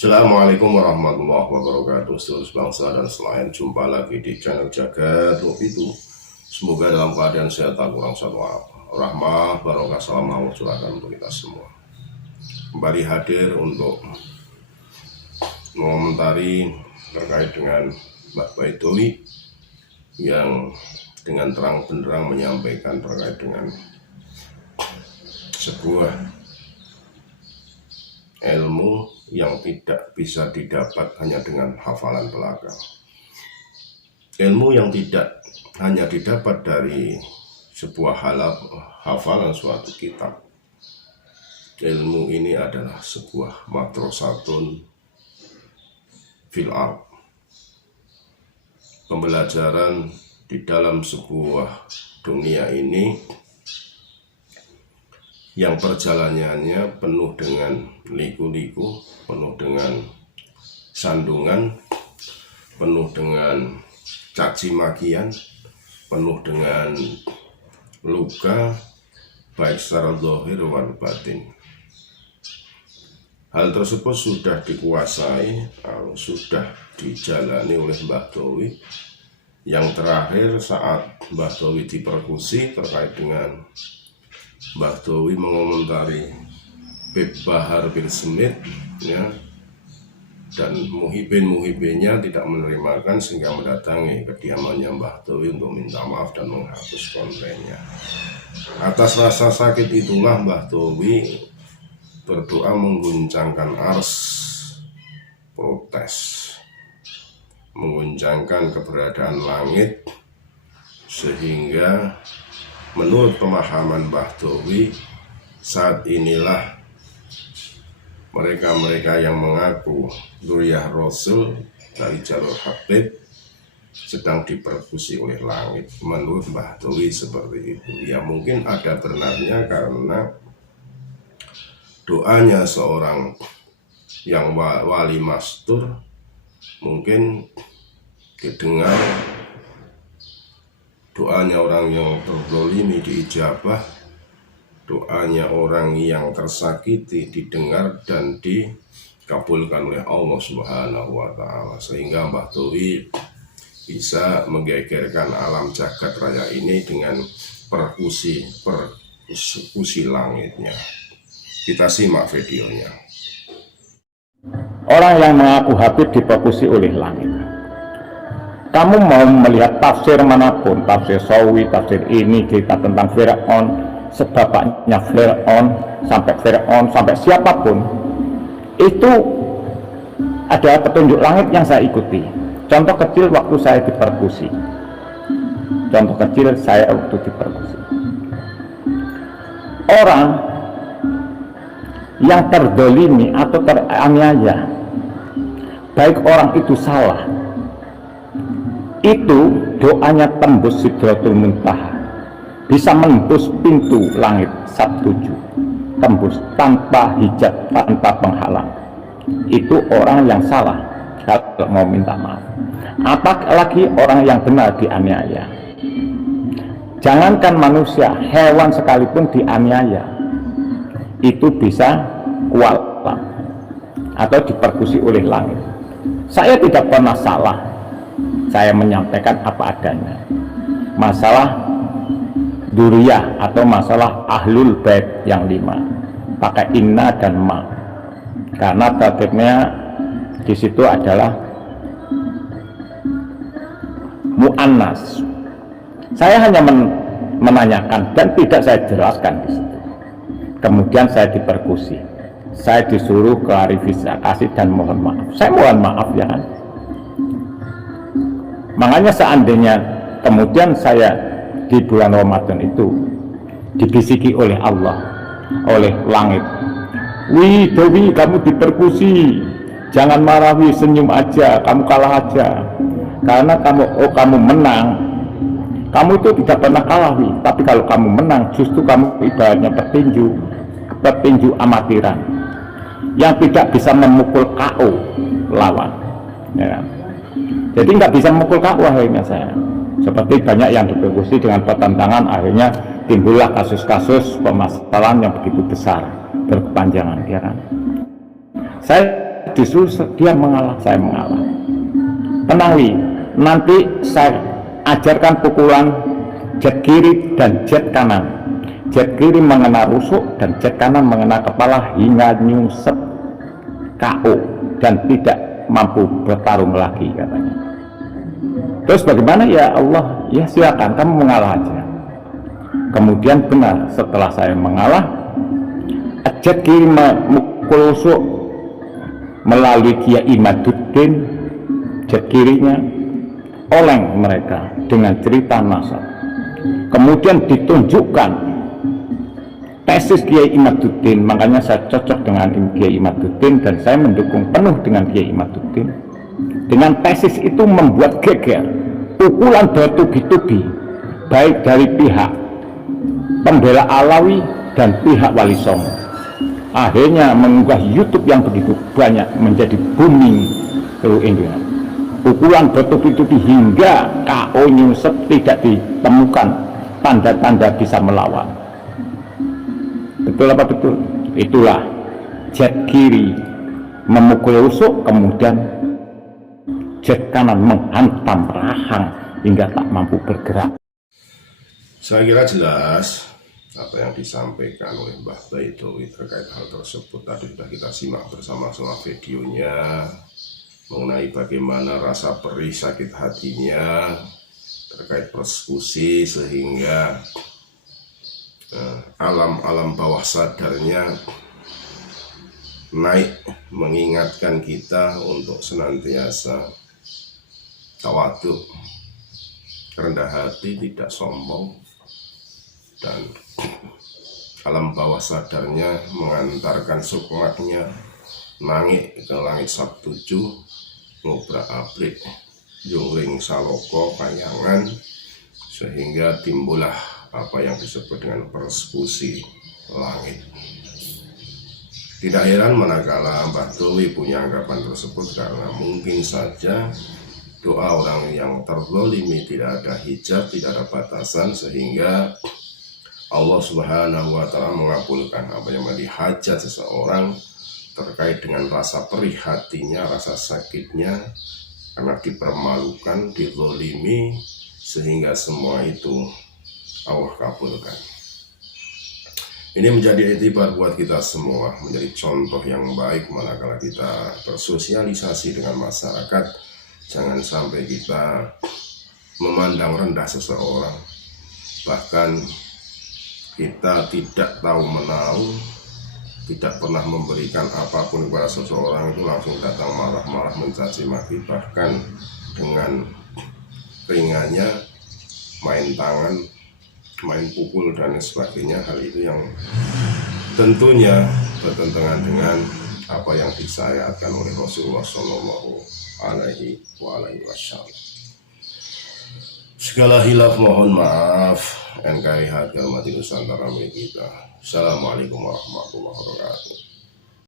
Assalamualaikum warahmatullahi wabarakatuh. Seluruh bangsa dan selain, jumpa lagi di channel Jagat Itu. Semoga dalam keadaan sehat tak kurang satu apa. Rahmah, barokah, salam Allah curahkan untuk kita semua. Kembali hadir untuk mengomentari terkait dengan Mbah Baidowi yang dengan terang benderang menyampaikan terkait dengan sebuah ilmu yang tidak bisa didapat hanya dengan hafalan belaka. Ilmu yang tidak hanya didapat dari sebuah hafalan suatu kitab. Ilmu ini adalah sebuah madrasatun fil ard. Pembelajaran di dalam sebuah dunia ini yang perjalanannya penuh dengan liku-liku, penuh dengan sandungan, penuh dengan caci makian, penuh dengan luka, baik secara zahir maupun batin. Hal tersebut sudah dikuasai, sudah dijalani oleh Mbah Dowi. Yang terakhir saat Mbah Dowi dipersekusi terkait dengan Mbah Dowi mengomentari Beb Bahar bin Smith, ya, dan muhibin-muhibinnya tidak menerimakan sehingga mendatangi kediamannya Mbah Dowi untuk minta maaf dan menghapus kontennya. Atas rasa sakit itulah Mbah Dowi berdoa mengguncangkan ars, protes, mengguncangkan keberadaan langit, sehingga menurut pemahaman Mbah Dowi, saat inilah mereka-mereka yang mengaku dzurriyyah Rasul dari jalur Habib sedang dipersekusi oleh langit. Menurut Mbah Dowi seperti itu. Ya mungkin ada benarnya karena doanya seorang yang wali mastur mungkin didengar, doanya orang yang terzalimi diijabah, doanya orang yang tersakiti didengar dan dikabulkan oleh Allah Subhanahu wa Ta'ala, sehingga Mbah Dowi bisa menggegerkan alam jagat raya ini dengan persekusi langitnya. Kita simak videonya. Orang yang mengaku Habib dipersekusi oleh langit. Kamu mau melihat tafsir manapun, tafsir Sawi, tafsir ini, cerita tentang Fir'aun, sebabnya Fir'aun, sampai siapapun, itu adalah petunjuk langit yang saya ikuti. Contoh kecil waktu saya dipersekusi. Orang yang terdolimi atau teraniaya, baik orang itu salah, itu doanya tembus Sidratul Muntaha, bisa menembus pintu langit Sabtuju, tembus tanpa hijab, tanpa penghalang. Itu orang yang salah kalau mau minta maaf. Apalagi orang yang benar dianiaya. Jangankan manusia, hewan sekalipun dianiaya, itu bisa kualat atau dipersekusi oleh langit. Saya tidak pernah salah, saya menyampaikan apa adanya. Masalah dzurriyyah atau masalah ahlul bait yang 5 pakai inna dan ma, karena targetnya di situ adalah mu'annas. Saya hanya menanyakan dan tidak saya jelaskan di situ. Kemudian saya dipersekusi, saya disuruh klarifikasi dan mohon maaf. Saya mohon maaf ya kan. Makanya seandainya kemudian saya di bulan Ramadan itu dibisiki oleh Allah, oleh langit, "Wih Dowi, kamu dipersekusi, jangan marah, wih, senyum aja, kamu kalah aja, karena kamu menang. Kamu itu tidak pernah kalah, wih. Tapi kalau kamu menang, justru kamu ibaratnya petinju amatiran yang tidak bisa memukul KO lawan, ya. Jadi nggak bisa memukul KO akhirnya saya. Seperti banyak yang dipersekusi dengan pertentangan, akhirnya timbullah kasus-kasus permasalahan yang begitu besar, berkepanjangan, ya kan. Saya justru dia mengalah, saya mengalah. Tenang Wi, nanti saya ajarkan pukulan jet kiri dan jet kanan. Jet kiri mengena rusuk dan jet kanan mengena kepala hingga nyungsep KO dan tidak mampu bertarung lagi katanya. Terus bagaimana? Ya Allah, ya silakan kamu mengalah aja. Kemudian benar, setelah saya mengalah, jet kiri memukul rusuk melalui Kiai Imaduddin, jet kirinya oleng mereka dengan cerita nasab. Kemudian ditunjukkan tesis Kiai Imaduddin, makanya saya cocok dengan Kiai Imaduddin dan saya mendukung penuh dengan Kiai Imaduddin. Dengan tesis itu membuat geger, pukulan bertubi-tubi baik dari pihak pembela Alawi dan pihak Wali Songo. Akhirnya mengunggah YouTube yang begitu banyak, menjadi booming seluruh Indonesia. Pukulan bertubi-tubi hingga KO nyungsep, tidak ditemukan tanda-tanda bisa melawan. Betul apa betul? Itulah jet kiri memukul rusuk, kemudian jet kanan menghantam rahang hingga tak mampu bergerak. Saya kira jelas apa yang disampaikan oleh Mbah Baidowi terkait hal tersebut. Tadi sudah kita simak bersama-sama videonya mengenai bagaimana rasa perih sakit hatinya terkait persekusi, sehingga alam-alam bawah sadarnya naik mengingatkan kita untuk senantiasa tawadhu, rendah hati, tidak sombong, dan alam bawah sadarnya mengantarkan sukmatnya nangik ke langit sabtuju, ngobrak abrik, juring saloko, kayangan, sehingga timbullah apa yang disebut dengan persekusi langit. Tidak heran manakala Mbah Dowi punya anggapan tersebut, karena mungkin saja doa orang yang terzalimi tidak ada hijab, tidak ada batasan, sehingga Allah Subhanahu wa Ta'ala mengabulkan apa yang menjadi hajat seseorang terkait dengan rasa perih hatinya, rasa sakitnya karena dipermalukan, dizalimi, sehingga semua itu Allah kabulkan. Ini menjadi iktibar buat kita semua, menjadi contoh yang baik manakala kita bersosialisasi dengan masyarakat. Jangan sampai kita memandang rendah seseorang, bahkan kita tidak tahu menahu, tidak pernah memberikan apapun kepada seseorang, itu langsung datang marah-marah mencaci maki, bahkan dengan ringannya main tangan, main pukul dan sebagainya. Hal itu yang tentunya bertentangan dengan apa yang disyariatkan oleh Rasulullah Shallallahu Alaihi Wasallam. Segala hilaf mohon maaf. NKRI Harga Mati Nusantara milik kita. Assalamualaikum warahmatullahi wabarakatuh.